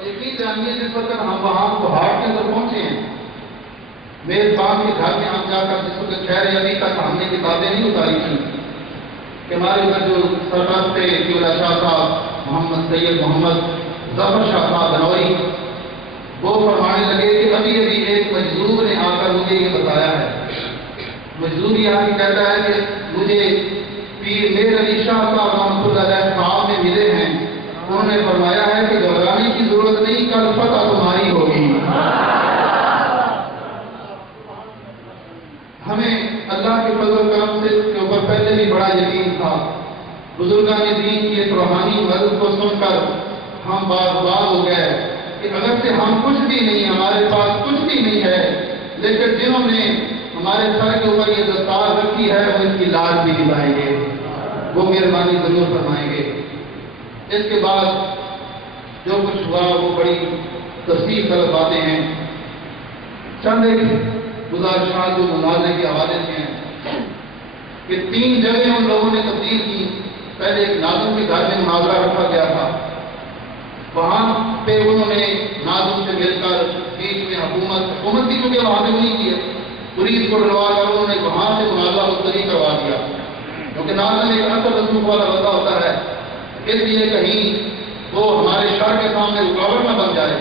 اور یقین جانیے جس وقت ہم وہاں پہاڑ کے اندر پہنچے ہیں، میزبان کے گھر میں ہم جا کر جس وقت ٹھہرے، ابھی تک ہم نے کتابیں نہیں اتاری تھیں کہ ہمارے ادھر جو سرپرست تھے کیولا شاہ صاحب، محمد سید محمد ظفر شاہ صاحب دنوری، وہ فرمانے لگے کہ ابھی ابھی ایک مجذوب نے آ کر مجھے یہ بتایا ہے۔ مجذوب یہاں کی کہتا ہے کہ مجھے پیر میر علی شاہ صاحب رحمۃ اللہ علیہ صاحب میں ملے ہیں، انہوں نے فرمایا ہے کہ گھبرانے کی ضرورت نہیں، کل فتح تمہاری ہوگی۔ ہمیں اللہ کے فضل و کرم سے اس کے اوپر پہلے بھی بڑا یقین تھا۔ بزرگان دین کی ایک روحانی مدد کو سن کر ہم باغباغ ہو گئے کہ اگر سے ہم کچھ بھی نہیں، ہمارے پاس کچھ بھی نہیں ہے، لیکن جنہوں نے ہمارے سر کے اوپر یہ دستار رکھی ہے وہ اس کی لاج بھی نبھائیں گے، وہ مہربانی ضرور فرمائیں گے۔ اس کے بعد جو کچھ ہوا وہ بڑی تفصیل طلب باتیں ہیں، چند ایک گزارشات جو مناظرے کے حوالے سے ہیں کہ 3 جگہیں ان لوگوں نے تبدیل کی۔ پہلے ایک ناظم کے گھر میں مناظرہ رکھا گیا تھا، وہاں پہ انہوں نے ناظم سے مل کر بیچ میں حکومت کی چونکہ وہاں پہ نہیں کی ہے، پولیس کو ڈروا کر انہوں نے وہاں سے مناظرہ مستری کروا دیا، کیونکہ ناظم ایک اثر رسوخ والا بندہ ہوتا ہے، اس لیے کہیں وہ ہمارے شہر کے سامنے رکاوٹ نہ بن جائے۔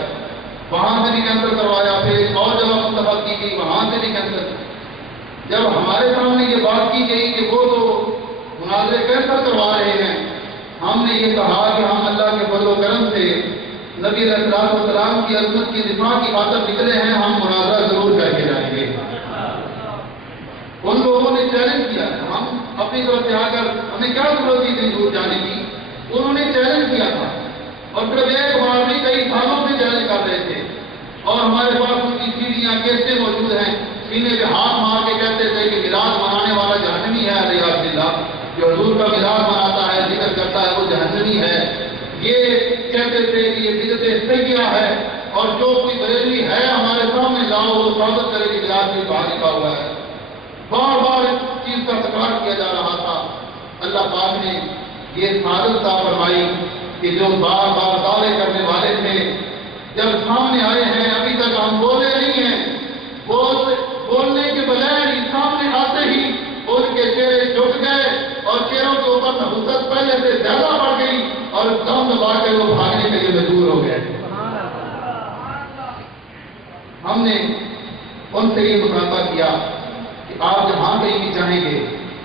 وہاں سے بھی کینسل کروایا، پھر ایک اور جگہ منتخب کی گئی، وہاں سے بھی کینسل۔ جب ہمارے سامنے یہ بات کی گئی کہ وہ تو مناظرے کینسل کروا رہے ہیں، ہم نے یہ کہا کہ ہم اللہ کے فضل و کرم سے نبی علیہ السلام کی عظمت کی دفاع کی خاطر نکلے ہیں، ہم مناظرہ ضرور کر کے جائیں گے۔ ان لوگوں نے چیلنج کیا، ہم اپنی طرف سے آ کر ہمیں کیا ضرورت تھی اتنی دور جانے کی، انہوں نے چیلنج کیا تھا، اور پھر ایک بار بھی کئی سالوں سے چیلنج کر رہے تھے، اور ہمارے پاس ان کی سیڑھیاں کیسے موجود ہیں، سینے پہ ہاتھ مار کے کہتے تھے کہ میلاد منانے والا جہنمی ہے، علیہ باللہ، جو حضور کا میلاد مناتا ہے، ذکر کرتا ہے، وہ جہنمی ہے۔ یہ کہتے تھے کہ یہ بدعت سیاح ہے، اور جو کوئی بریلوی ہے ہمارے سامنے لاؤ، وہ ثابت کرے کہ میلاد بھی باہر لکھا ہوا ہے۔ بار بار اس چیز کا تکرار کیا جا رہا تھا۔ اللہ پاک نے یہ سعادت عطا فرمائی کہ جو بار بار دعوے کرنے والے تھے جب سامنے آئے ہیں، ابھی تک ہم بولے نہیں ہیں، بولنے کے بجائے ہی سامنے آتے ہی ان کے چہرے جھک گئے اور چہروں کے اوپر نحوست پہلے سے زیادہ بڑھ گئی اور دم دبا کے وہ بھاگنے کے لیے مجبور ہو گئے۔ ہم نے ان سے یہ مطالبہ کیا کہ آپ جہاں کہیں بھی چاہیں گے،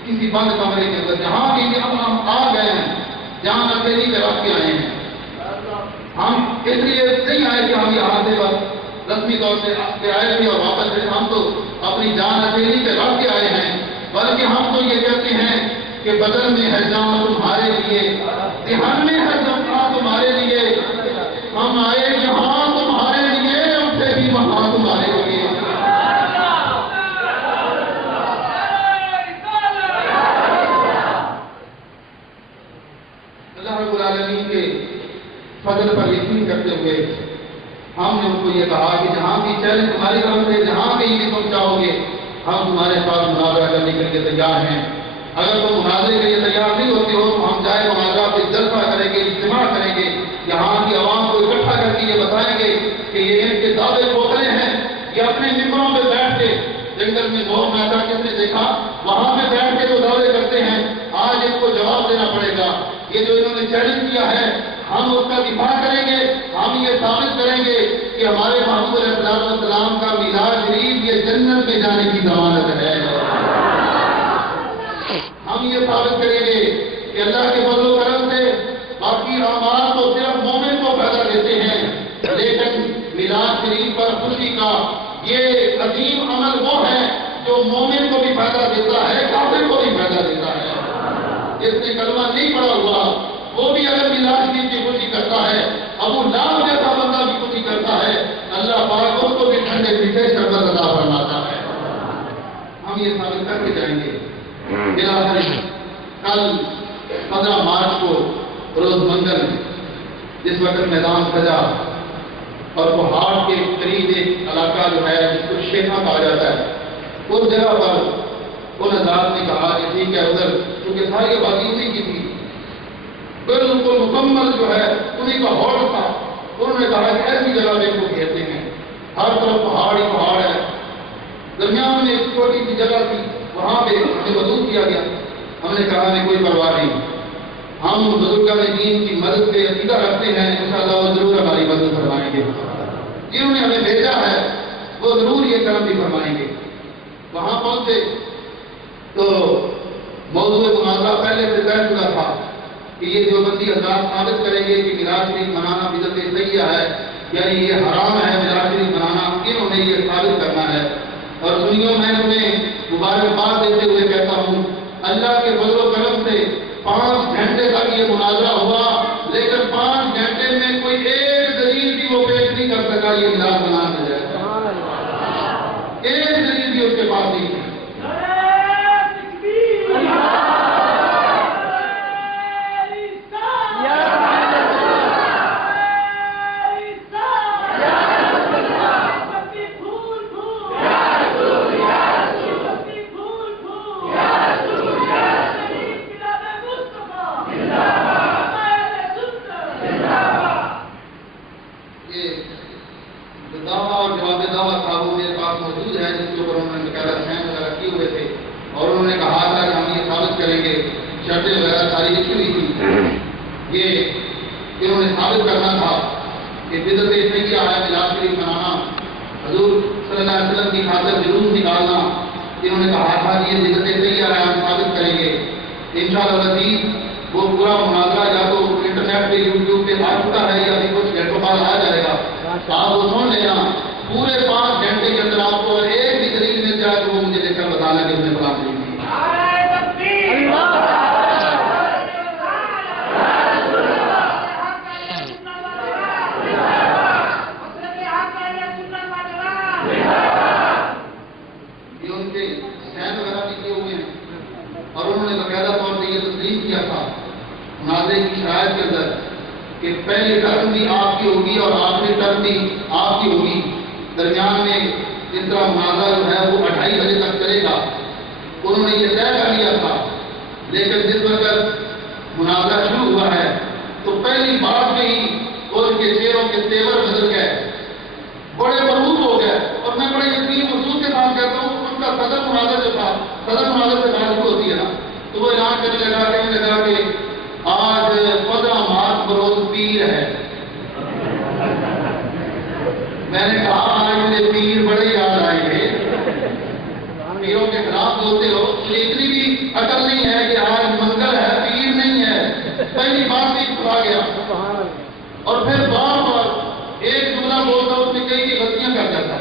کسی بند کمرے کے اندر جہاں کہیں بھی ہم آ گئے ہیں، جہاں اکیلی کے راستے آئے ہیں، ہم اس لیے نہیں آئے کہ ہم یہاں سے بس رسمی طور سے آئے تھے اور واپس سے، ہم تو اپنی جان اکیلی کے راستے آئے ہیں، بلکہ ہم تو یہ کہتے ہیں کہ بدن میں ہے جان تمہارے لیے، ذہن میں ہے جان تمہارے لیے، ہم آئے یہاں تمہارے لیے، اٹھے بھی وہاں تمہارے لیے۔ اللہ رب العالمین کے فضل پر یقین کرتے ہوئے ہم نے ان کو یہ کہا کہ جہاں بھی چیلنج ہماری طرف سے جہاں کہیں بھی تم چاہو گے، ہم تمہارے ساتھ مناظرہ کرنے کے لیے تیار ہیں۔ اگر تم مناظرے کے لیے تیار نہیں ہوتے ہو تو ہم جائے مناظرہ پہ جلسہ کریں گے، اجتماع کریں گے، یہاں کی عوام کو اکٹھا کر کے یہ بتائیں گے کہ یہ ان کے دعوے کھوکھلے ہیں، یہ اپنے ممبروں پہ بیٹھ کے جنگل میں مور میدہ کس نے دیکھا، وہاں پہ بیٹھ کے جو دعوے کرتے ہیں، آج ان کو جواب دینا پڑے گا۔ یہ جو انہوں نے چیلنج کیا ہے، ہم اس کا دفاع کریں گے، ہم یہ ثابت کریں گے کہ ہمارے محمد علیہ السلام کا میلاد شریف یہ جنت میں جانے کی ضمانت ہے۔ ہم یہ ثابت کریں گے کہ اللہ کے فضل و کرم سے باقی اعمال تو صرف مومن کو فائدہ دیتے ہیں، لیکن میلاد شریف پر خوشی کا یہ عظیم عمل وہ ہے جو مومن کو بھی فائدہ دیتا ہے، کافر کو بھی فائدہ دیتا ہے۔ جس نے کلمہ نہیں پڑھا ہوا وہ بھی اگر میلاد شریف کی خوشی کرتا ہے، ابو لہب جیسا بندہ بھی خوشی کرتا ہے، اللہ پاک اس کو بھی ٹھنڈے میٹھے شربت عطا فرماتا ہے۔ ہم یہ ثابت کر کے جائیں گے۔ کل 15 مارچ کو روز منگل جس وقت میدان سجا اور پہاڑ کے قریب ایک علاقہ جو ہے جس کو شیخا کہا جاتا ہے، اس جگہ پر ان حضرات نے کہا کہ ٹھیک ہے، ادھر کیونکہ ساری آبادی اسی کی تھی، بالکل مکمل جو ہے انہیں کا ہال تھا، انہوں نے کہا کہ ایسی جگہ میں کو کہتے ہیں ہر طرف پہاڑ ہی پہاڑ ہے، درمیان میں ایک چھوٹی سی جگہ تھی، وہاں پہ ہمیں وضو کیا گیا۔ ہم نے کہا ہمیں کوئی پرواہ نہیں، ہم بزرگان دین کی مدد پہ عقیدہ رکھتے ہیں، انشاءاللہ وہ ضرور ہماری مدد فرمائیں گے، جنہوں نے ہمیں بھیجا ہے وہ ضرور یہ کام بھی فرمائیں گے۔ وہاں پہنچے تو موضوع مناظرہ پہلے سے طے شدہ تھا کہ یہ دیوبندی حضرات ثابت کریں گے کہ میراث شریف منانا بدعت سیئہ ہے، یعنی یہ حرام ہے میراث شریف منانا، انہوں نے یہ ثابت کرنا ہے۔ اور سنیو، میں تمہیں مبارکباد دیتے ہوئے کہتا ہوں، اللہ کے فضل و کرم سے 5 گھنٹے تک یہ مناظرہ ہوا، لیکن 5 گھنٹے میں کوئی ایک دلیل بھی وہ پیش نہیں کر سکا یہ میراث منانا جائے، ایک دلیل بھی اس کے پاس نہیں تھی۔ شرطیں وغیرہ ساری لکھی ہوئی تھی، یہ انہوں نے ثابت کرنا تھا کہ بدعت سیئہ ہے میراث شریف منانا، حضور صلی اللہ علیہ وسلم کی خاطر جلوس نکالنا، انہوں نے کہا تھا کہ یہ بدعت سیئہ ہے، ہم ثابت کریں گے۔ انشاءاللہ العزیز وہ پورا مناظرہ یا تو انٹرنیٹ پہ یوٹیوب پہ آ چکا ہے یا پھر کچھ گھنٹوں بعد آ جائے گا، آپ وہ سن لینا۔ پورے 5 گھنٹے کے اندر آپ کو ایک بھی دلیل مل جائے تو وہ مجھے دیکھ کر بتانا کہ انہیں بلا نہیں دی۔ مناظرے کی شرائط کے اندر کہ پہلی ٹرم بھی آپ کی ہوگی اور آخری ٹرم بھی آپ کی ہوگی، درمیان میں اس طرح مناظرہ جو ہے وہ 2:30 بجے تک چلے گا، انہوں نے یہ طے کر لیا تھا۔ لیکن جس وقت مناظرہ شروع ہوا ہے تو پہلی بات میں ہی ان کے چہروں کے تیور بدل گئے، بڑے مروب ہو گئے، اور میں بڑے یقین محسوس کے ساتھ کہتا ہوں ان کا صدر مناظر جو تھا، صدر مناظر سے بات شروع ہوتی ہے نا، تو وہ اعلان کرنے لگا کہ آج 15 مارچ بروز پیر ہے۔ میں نے کہا آج مجھے پیر بڑے یاد آئیں گے، پیروں کے خلاف بولتے ہو، تو اتنی بھی عقل نہیں ہے کہ آج منگل ہے پیر نہیں ہے، پہلی بات بھی کھلا گیا۔ اور پھر بار بار ایک جملہ بولتا اس میں کئی غلطیاں کر جاتا،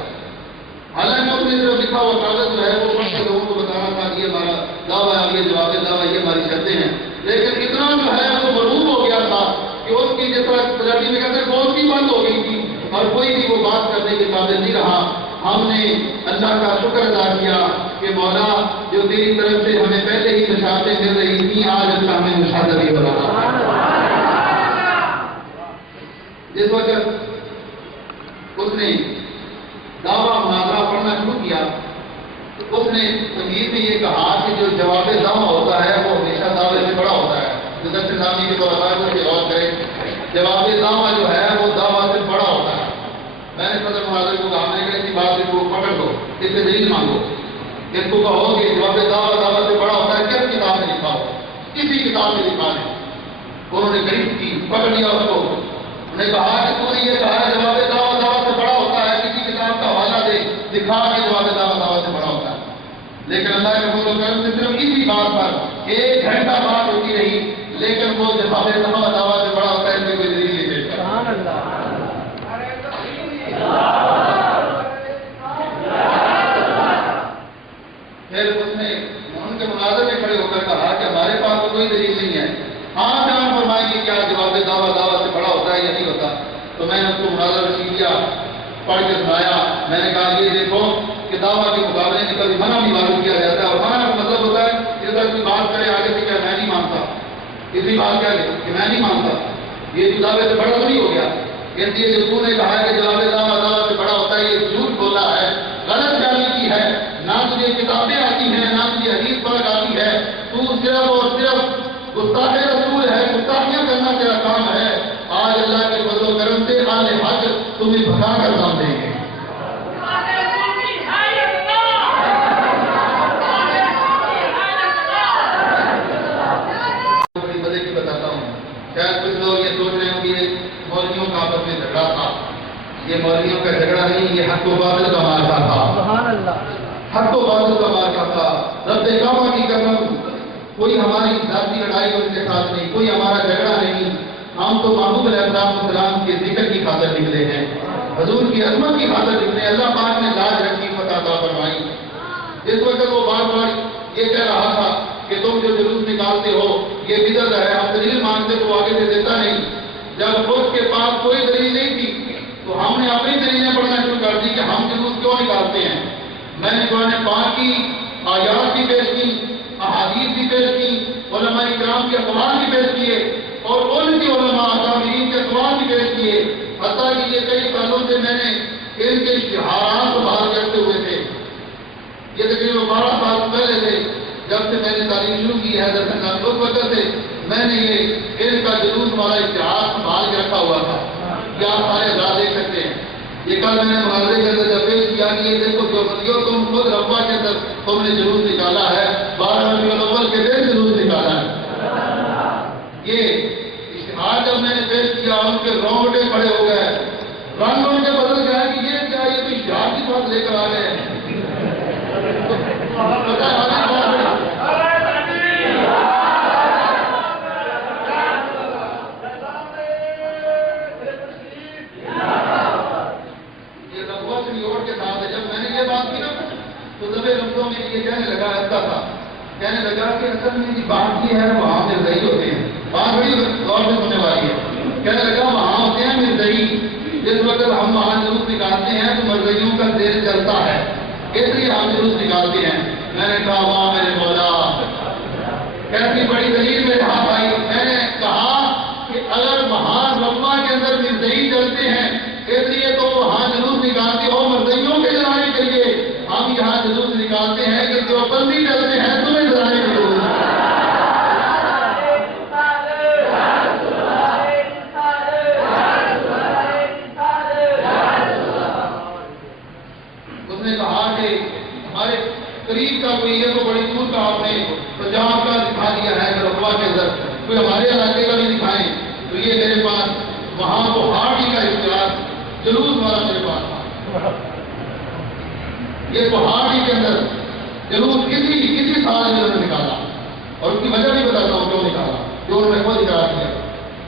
حالانکہ اس نے صرف لکھا ہوا کاغذ جو ہے وہ پڑھ کے لوگوں کو بتانا تھا کہ یہ ہمارا دعویٰ ہے، یہ جواب دعویٰ، یہ ہماری شرطیں ہیں، لیکن اتنا جو ہے وہ مروب ہو گیا تھا کہ اس کی جس طرح پنجابی میں کہتے ہیں بہت ہی بند ہو گئی تھی اور کوئی بھی وہ بات کرنے کے قابل نہیں رہا۔ ہم نے اللہ کا شکر ادا کیا کہ مولا جو تیری طرف سے ہمیں پہلے ہی بشارتیں مل رہی تھیں، آج اللہ ہمیں مشاہدہ بھی ہو رہا ہے۔ جس وقت اس نے دعویٰ مناظرہ پڑھنا شروع کیا تو اس نے تمہید میں یہ کہا کہ جو جواب دعویٰ ہوتا ہے وہ ہمیشہ دعوے سے بڑا ہوتا ہے۔ حضرت نظامی کے طور پر اسے غور کریں، جواب دعویٰ جو ہے وہ دعویٰ سے بڑا ہوتا ہے۔ میں نے صدر مناظر کو کہا کہ اسی بات کو پکڑ دو، اس سے دلیل مانگو، اس کو کہو کہ جواب دعویٰ سے بڑا ہوتا ہے، کس کتاب میں لکھا ہو، کسی کتاب میں لکھا ہے۔ انہوں نے گریب کی، پکڑ لیا اس کو، انہوں نے کہا کہ تو نے یہ کہا ہے جواب دعویٰ سے بڑا ہوتا ہے، کسی کتاب کا حوالہ دے، دکھا کے جواب دعویٰ سے بڑا ہوتا ہے۔ لیکن اللہ کے فضل و کرم سے صرف اسی بات پر 1 گھنٹہ بات ہوتی رہی، لیکن وہ جواب دعویٰ سے بڑا ہوتا ہے، اس میں کوئی دلیل نہیں پیش کرتا۔ پھر اس نے ان کے مناظر میں کھڑے ہو کر کہا کہ ہمارے پاس تو کوئی دلیل نہیں ہے، آپ بیان فرمائیں گے کیا جواب دعویٰ سے بڑا ہوتا ہے یا نہیں ہوتا؟ تو میں نے اس کو مناظر رسید کیا، پڑھ کے سنایا۔ میں نے کہا یہ دیکھو کہ دعویٰ کے مقابلے میں کبھی منع بھی معلوم کیا جاتا ہے، اور منع کا مطلب ہوتا ہے کہ اگر کوئی بات کرے آگے سے کیا میں نہیں مانتا، اسی بات کیا کہ میں نہیں مانتا، یہ جو دعوے سے بڑا نہیں ہو گیا۔ اس لیے جو تو نے کہا ہے کہ جواب دعویٰ سے بڑا ہوتا ہے، یہ جھوٹ بولا ہے، غلط جانی کی ہے، نہ تجھے کتابیں آتی ہیں نہ تجھے حدیث پڑھ آتی ہے، تو صرف اور صرف گستاخ رسول ہے، گستاخیاں کرنا تیرا کام ہے۔ آج اللہ کے فضل و کرم سے آل تمہیں بھگا کر دم دیں گے. بڑی مزے کی بتاتا ہوں. شاید کچھ لوگ یہ سوچ رہے ہوں کہ یہ مولویوں کا آپس میں جھگڑا تھا. یہ مولویوں کا جھگڑا نہیں، یہ حق و باطل کا مارکا تھا. سبحان اللہ. حق و باطل کا مارکا تھا. رب کعبہ کی قسم، کوئی ہماری ذاتی لڑائی ان کے ساتھ نہیں، کوئی ہمارا جھگڑا نہیں. ہم تو محبوب علیہ السلام کے ذکر کی خاطر نکلے ہیں، حضور کی عظمت کی خاطر نکلے. اللہ پاک نے لاج رکھی، فتح عطا فرمائی. اس وقت وہ بار بار یہ کہہ رہا تھا کہ تم جو جلوس نکالتے ہو یہ بدعت ہے، ہم دلیل مانگتے تو آگے سے دیتا نہیں. جب خود کے پاس کوئی دلیل نہیں تھی تو ہم نے اپنی دلیلیں پڑھنا شروع کر دی کہ ہم جلوس کیوں نکالتے ہیں. میں نے قرآن پاک کی آیات بھی پیش کی، احادیث بھی پیش کی، علماء کرام کے اقوال بھی پیش کیے اور ان کے علماء اکابرین کے اقوال بھی پیش کیے. حتیٰ کہ یہ کئی سالوں سے میں نے ان کے اشتہارات کو باہر کرتے ہوئے تھے. یہ تقریباً 12 سال پہلے سے جب سے میں نے تعلیم شروع کی ہے اس وقت سے میں نے یہ ان کا جلوس والا اشتہار سنبھال کے رکھا ہوا تھا. یہ آپ سارے اعزاز دیکھ سکتے ہیں. یہ کل میں نے محاورے کے اندر جب پیش کیا کہ یہ دیکھو دیوبندیوں تم خود ربا کے اندر تم نے جلوس نکالا ہے، 12 ربیع الاول کے دن جلوس نکالا ہے. یہ اشتہار جب میں نے پیش کیا ان کے رونگٹے کھڑے ہو گئے، رنگ ان کے بدل گیا کہ یہ کیا، یہ تو اشتہار کی بات لے کر آ گئے ہیں. پتہ ہے کہنے لگا کہ اصل میں بات یہ ہے وہاں مرزئی ہوتے ہیں. بات بڑی غور سے سننے والی ہے. کہنے لگا وہاں ہوتے ہیں مرزئی، جس وقت ہم وہاں جلوس نکالتے ہیں تو مرزئیوں کا دل چلتا ہے، اس لیے ہم جلوس نکالتے ہیں. میں نے کہا وہاں میرے مولا کیسی بڑی دلیل میرے ہاتھ آئی. میں نے کہا کہ اگر وہاں ربا کے اندر مرزئی چلتے ہیں اس لیے تو وہاں جلوس نکالتے ہو مرزئیوں کے جلانے کے لیے، ہم یہاں جلوس نکالتے ہیں کہ جو بندی چلتے ہیں تمہیں جلانے کے لیے. اس نے کہا کہ ہمارے قریب کا کوئی ہے تو بڑی دور کا آپ نے پنجاب کا دکھا دیا ہے ربا کے اندر، کوئی ہمارے علاقے کا بھی دکھائیں. تو یہ میرے پاس وہاں کو ہارٹی کا اختیار جلوس والا میرے پاس تھا. یہ پہاڑی کے اندر جلوس کسی سال میں انہوں نے نکالا اور اس کی وجہ بھی بتاتا ہوں کیوں نکالا، جو انہوں نے خود اقرار کیا.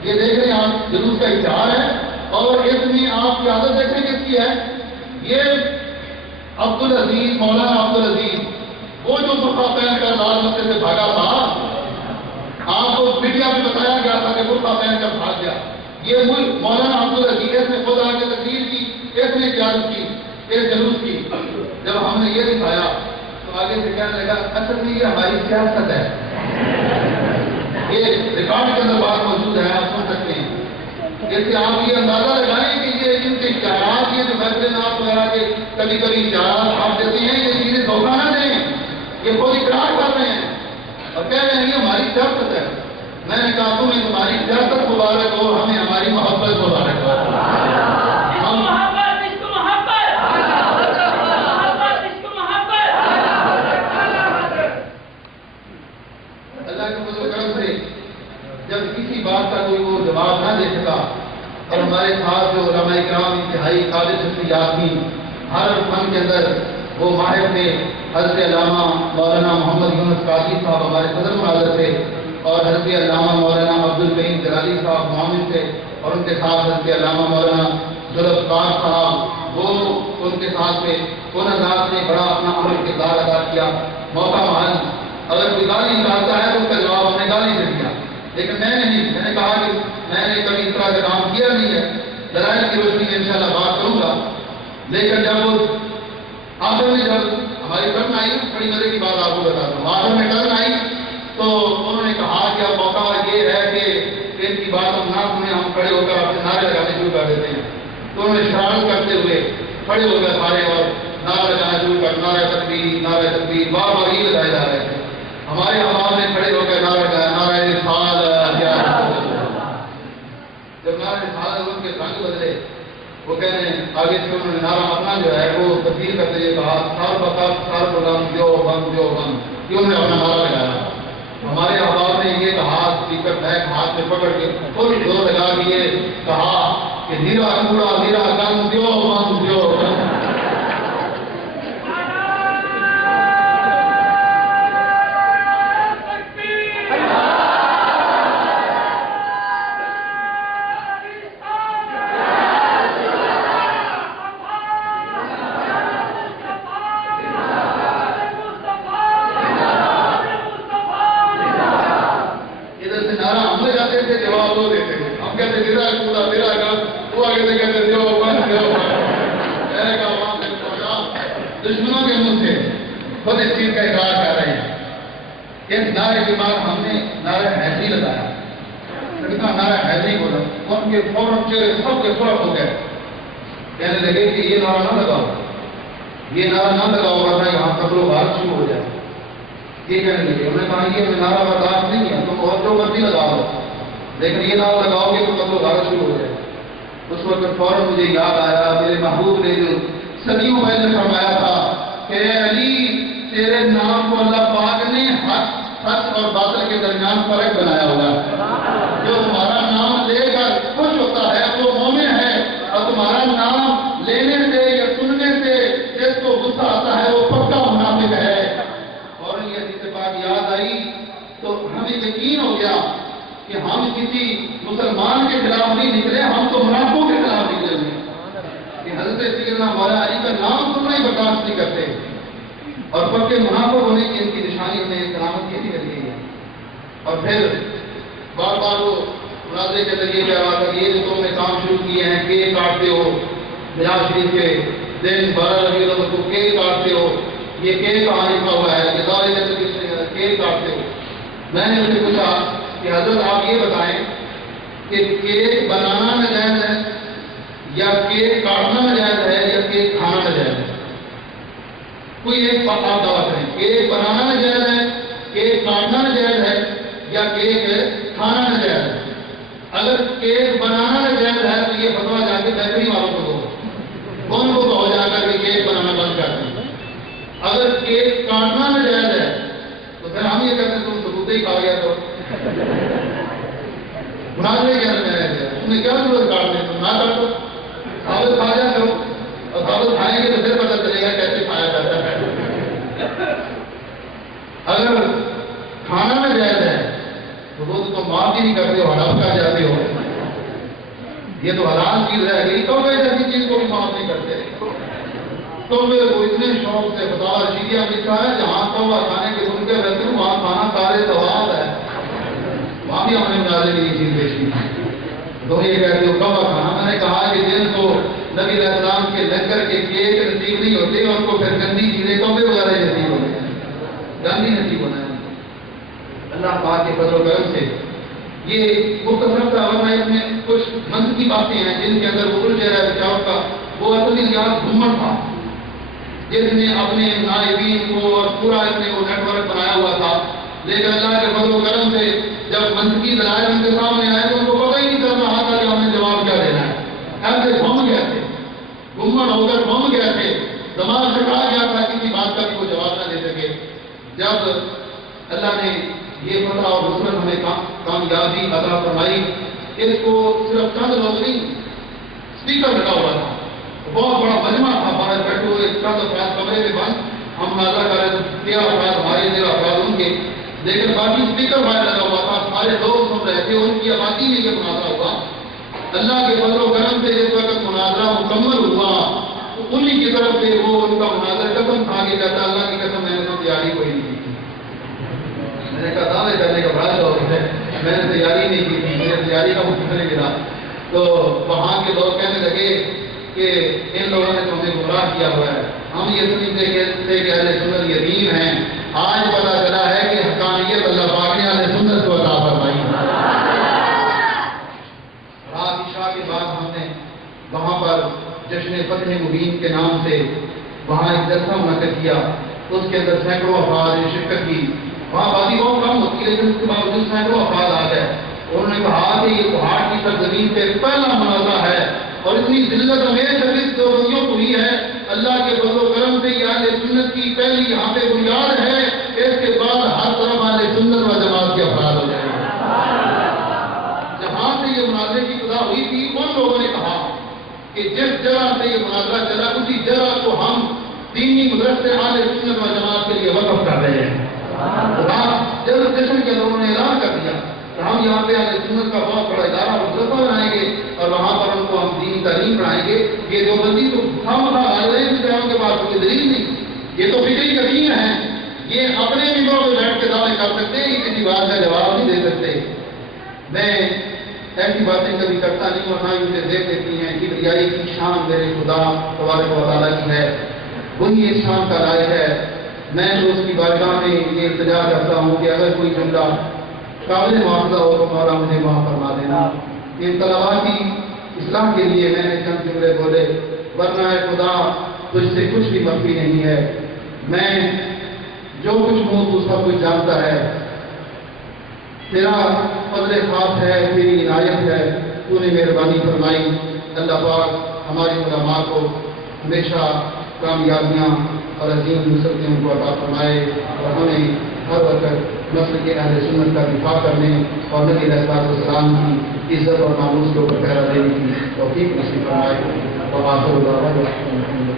یہ دیکھ رہے ہیں آپ جلوس کا اشتہار ہے اور اس میں آپ کی عادت دیکھیں کس کی ہے. یہ عبدالعزیز، مولانا عبدالعزیز، وہ جو برقع پہن کر لال مسجد سے بھاگا تھا، آپ کو میڈیا میں بتایا گیا تھا کہ برقع پہن کر بھاگ گیا. یہ مولانا عبدالعزیز، اس نے خود آ کے تقریر کی، اس نے قیادت کی اس جلوس کی. جب ہم نے یہ دکھایا تو آگے سے کہنے لگا اصل میں یہ ہماری سیاست ہے. یہ ریکارڈ کے اندر بات موجود ہے، آپ سن سکتے ہیں. اس سے آپ یہ اندازہ لگائیں کہ یہ ان کے اشتہارات، یہ جو فیصلے آپ وغیرہ کے کبھی کبھی اشتہارات آپ دیتے ہیں، یہ چیزیں دھوکہ نہ دیں. یہ خود اقرار کر رہے ہیں اور کہہ رہے ہیں یہ ہماری سیاست ہے. میں نے کہا تمہیں تمہاری سیاست مبارک ہو، ہمیں ہماری محبت مبارک ہو. جب کسی بات کا کوئی وہ جواب نہ دے سکا اور ہمارے ساتھ جو علماء کرام انتہائی قابل شخصیات تھی، ہر فن کے اندر وہ ماہر تھے. حضرت علامہ مولانا محمد یونس قادری صاحب ہمارے صدر مناظر تھے اور حضرت علامہ مولانا عبدالکریم جلالی صاحب معاون تھے اور ان کے ساتھ حضرت علامہ مولانا ذوالفقار صاحب وہ ان کے ساتھ تھے. ان حضرات نے بڑا اپنا اہم کردار ادا کیا. موقع محل اگر کوئی گالی نکالتا ہے تو اس کا جواب ہم نے گالی سے دیا، لیکن میں نے کہا کہ میں نے کبھی اس طرح کا کام کیا نہیں ہے. دلائل کی روشنی میں انشاءاللہ بات کروں گا. لیکن جب آخر میں جب ہماری ٹرن آئی، بڑی مزے کی بات آپ کو بتاتا ہوں، آخر میں ٹرن آئی تو انہوں نے کہا کہ اب موقع یہ ہے کہ ان کی بات ہم نہ سنیں، ہم کھڑے ہو کر اپنے نعرے لگانے شروع کر دیتے ہیں. تو انہوں نے شرارت کرتے ہوئے کھڑے ہو گئے سارے اور نعرہ لگانا شروع کر، نعرہ تکبیر بار بار یہ لگائے جا رہے تھے. ہمارے عوام نے کھڑے ہو کر نعرہ لگایا، نعرہ رسالت. جب نعرہ رسالت ان کے رنگ بدلے، وہ کہہ رہے ہیں آگے سے انہوں نے نعرہ اپنا جو ہے وہ تبدیل کرتے ہوئے کہا سر بخت سر بلند جو بند یہ انہوں نے اپنا نعرہ لگایا. ہمارے احباب نے یہ کہا اسپیکر بیک ہاتھ میں پکڑ کے فل زور لگا کے یہ کہا کہ نیرا کوڑا نیرا گند دیو بند دیو. دشمنوں کے منہ سے خود اس چیز کا اقرار کر رہے ہیں. اس نعرے کے بعد ہم نے نعرہ حیدری لگایا. نعرہ حیدری بولا ان کے فوراً چہرے سب کے سرخ ہو گئے. کہنے لگے کہ یہ نعرہ نہ لگاؤ, یہ نعرہ نہ لگاؤ ورنہ یہاں قتل و غارت شروع ہو جائے. یہ کہنے لگے. انہوں نے کہا یہ ہمیں نعرہ برداشت نہیں ہے, تم اور جو مرضی لگاؤ, لیکن یہ نعرہ لگاؤ گے تو قتل و غارت شروع ہو جائے. اس وقت فوراً مجھے یاد آیا میرے محبوب نے جو صدیوں پہلے فرمایا تھا کہ اے علی تیرے نام کو اللہ پاک نے حق اور باطل کے درمیان فرق بنایا ہوگا. جو تمہارا نام لے کر خوش ہوتا ہے وہ مومن ہے, اور تمہارا نام لینے سے یا سننے سے جس کو غصہ آتا ہے وہ پکا منافق ہے. اور یہ حدیث پاک یاد آئی تو ہمیں یقین ہو گیا کہ ہم کسی مسلمان کے خلاف نہیں نکلے, ہم تو منافقوں کے خلاف نکلے ہوئے کہ حضرت سیدنا مولا علی کا نام سننا ہی برداشت نہیں کرتے. اور پکے منافق ہونے کی ان کی نشانی میں کرامت یہ بھی کر گئی ہے. اور پھر بار بار وہ مناظرے کے ذریعے کہہ رہا تھا کہ یہ جو تم نے کام شروع کیے ہیں, کیک کاٹتے ہو میراث شریف کے دن 12 ربیع الاول کو کیک کاٹتے ہو, یہ کیک کہاں لکھا ہوا ہے کہ سارے کیک کاٹتے ہو. میں نے ان سے پوچھا کہ حضرت آپ یہ بتائیں کہ کیک بنانا ناجائز ہے یا کیک کاٹنا ناجائز ہے یا کیک کھانا ناجائز ہے؟ کوئی ایک بات آپ دعویٰ کریں, کیک بنانا ناجائز ہے, کیک کاٹنا ناجائز ہے یا کیک کھانا ناجائز ہے؟ اگر کیک بنانا ناجائز ہے تو یہ فتویٰ جا کے بیکری والوں کو دو, کون کو کہو جا کر کے کیک بنانا بند کر دیں. اگر کیک کاٹنا ناجائز ہے تو پھر ہم یہ کہتے ہیں تم ثبوت ہی کھا گیا تو مناظرے کے اندر رہ گیا, تم نے کیا ضرورت کاٹنے, تم نہ کاٹو, ثابت کھا جا کرو, اور ثابت کھائیں گے تو پھر پتہ چلے گا کیسے کھایا جاتا ہے. اگر کھانا ناجائز ہے تو وہ تو تم معاف ہی نہیں کرتے ہو, ہڑپ کر جاتے ہو. یہ تو حلال چیز رہ گئی تو ایسی چیز کو بھی معاف نہیں کرتے. تو وہ اتنے شوق سے بتا شیعہ لکھا ہے جہاں تو کھانے کے سن کے رہتے ہوں وہاں کھانا سارے ثواب ہے, وہاں بھی ہم نے مناظرے کی یہ چیز پیش کی. تو یہ کہتے ہو کبا کھانا. میں نے کہا کہ جن کو نبی علیہ السلام کے لنگر کے کیک نصیب نہیں ہوتے ان کو پھر گندی چیزیں کبے وغیرہ نصیب ہوتے ہیں, گندی نصیب ہونا ہے. اللہ پاک کے فضل و کرم سے یہ مختصر سا ورنہ اس میں کچھ منطقی باتیں ہیں جن کے اندر وہ الجھ رہا ہے بچاؤ کا. وہ اصلی نیاز گھومن تھا جس نے اپنے نائبین کو اور پورا اس نے وہ نیٹ ورک بنایا ہوا تھا, لیکن اللہ کے فضل و کرم سے جب منطقی دلائل ان کے سامنے آئے تو ان کو پتہ ہی نہیں چل رہا تھا کہ ہم نے جواب کیا دینا ہے. ایسے گھوم گئے تھے, گمن ہو کر گھوم گئے تھے, دماغ سے کہا گیا تھا کسی بات کا بھی وہ جواب نہ دے سکے. جب اللہ نے یہ فتح اور نصرت ہمیں کامیابی عطا فرمائی, اس کو صرف چند لوگ نہیں, اسپیکر لگا ہوا تھا, بہت بڑا مجمع تھا, باہر بیٹھے ہوئے چند افراد کمرے میں بند, ہم نازا کر رہے تھے 13 افراد ہمارے 13 افراد ان کے, لیکن باقی اسپیکر باہر لگا ہوا تھا, سارے لوگ سن رہے تھے, ان کی آبادی میں یہ مناظرہ ہوا. اللہ کے فضل و کرم سے جس وقت مناظرہ مکمل ہوا تو انہی کی طرف سے وہ ان کا مناظر قسم کھا کے کہتا اللہ کی قسم میں نے تو تیاری کوئی نہیں کی. میں نے کہا دعوے کرنے کا بڑا شوق ہے, میں نے تیاری نہیں کی تھی, میرے تیاری کا مجھے نہیں ملا. تو وہاں کے لوگ کہنے لگے کہ ان لوگوں نے تو ہمیں گمراہ کیا ہوا ہے, ہم یہ سمجھتے تھے کہ اہل سنت یتیم ہیں, آج پتا چلا ہے کہ حقانیت اللہ پاک نے اہل سنت کو عطا فرمائی. رات عشاء کے بعد ہم نے وہاں پر جشن فتح مبین کے نام سے وہاں ایک جلسہ منعقد کیا, اس کے اندر سینکڑوں افراد نے شرکت کی. وہاں آبادی بہت کم ہوتی ہے لیکن اس کے باوجود سینکڑوں افراد آ گئے. انہوں نے کہا کہ یہ پہاڑ کی سرزمین پہ پہلا مناظرہ ہے اور اتنی ذلت ہمیشہ اس دیوبندیوں کو ہی ہے. اللہ کے فضل و کرم سے یہ اہل سنت کی پہلی یہاں پہ بنیاد ہے. اس کے بعد ہر طرف اہل سنت و جماعت کے افراد ہو جائیں گے. جہاں سے یہ مناظرے کی ابتدا ہوئی تھی ان لوگوں نے کہا کہ جس جگہ سے یہ مناظرہ چلا اسی جگہ کو ہم دینی مدرسے اہل سنت و جماعت کے لیے وقف کر رہے ہیں. جب اسٹیشن کے لوگوں نے اعلان کر دیا کہ ہم یہاں پہ اہل سنت کا بہت بڑا ادارہ مدرسہ بنائیں گے اور وہاں پر ان کو ہم دینی تعلیم پڑھائیں گے. یہ دیوبندی تو خام آ رہے ہیں جس طرح کے پاس کوئی دلیل نہیں. یہ تو فکری یقین ہے. یہ اپنے ممبروں پہ بیٹھ کے دعوے کر سکتے ہیں. یہ کسی بات کا جواب نہیں دے سکتے. میں ایسی باتیں کبھی کرتا نہیں اور نہ ہی مجھے دیکھ دیتی ہیں. کبریائی کی شان میرے خدا تبارک و تعالیٰ کی ہے. وہی اس شان کا لائق ہے. میں تو اس کی بارگاہ میں یہ التجا کرتا ہوں کہ اگر کوئی جملہ قابل معاوضہ ہو تو مولا مجھے معاف فرما دینا. ان طلباء کی اصلاح کے لیے میں نے چند جملے بولے. ورنہ اے خدا تجھ سے کچھ بھی مخفی نہیں ہے. میں جو کچھ ہوں تو سب کچھ جانتا ہے. تیرا فضل خاص ہے, تیری عنایت ہے, تو نے مہربانی فرمائی. اللہ پاک ہمارے علماء کو ہمیشہ کامیابیاں اور عظیم نصرتیں ان کو عطا فرمائے اور ہمیں ہر وقت نسل کے اہل سنت کا دفاع کرنے اور نبی علیہ السلام کی عزت اور ناموس کے اوپر پہرا دینے کی توفیق نصیب فرمائے. وآخر دعوانا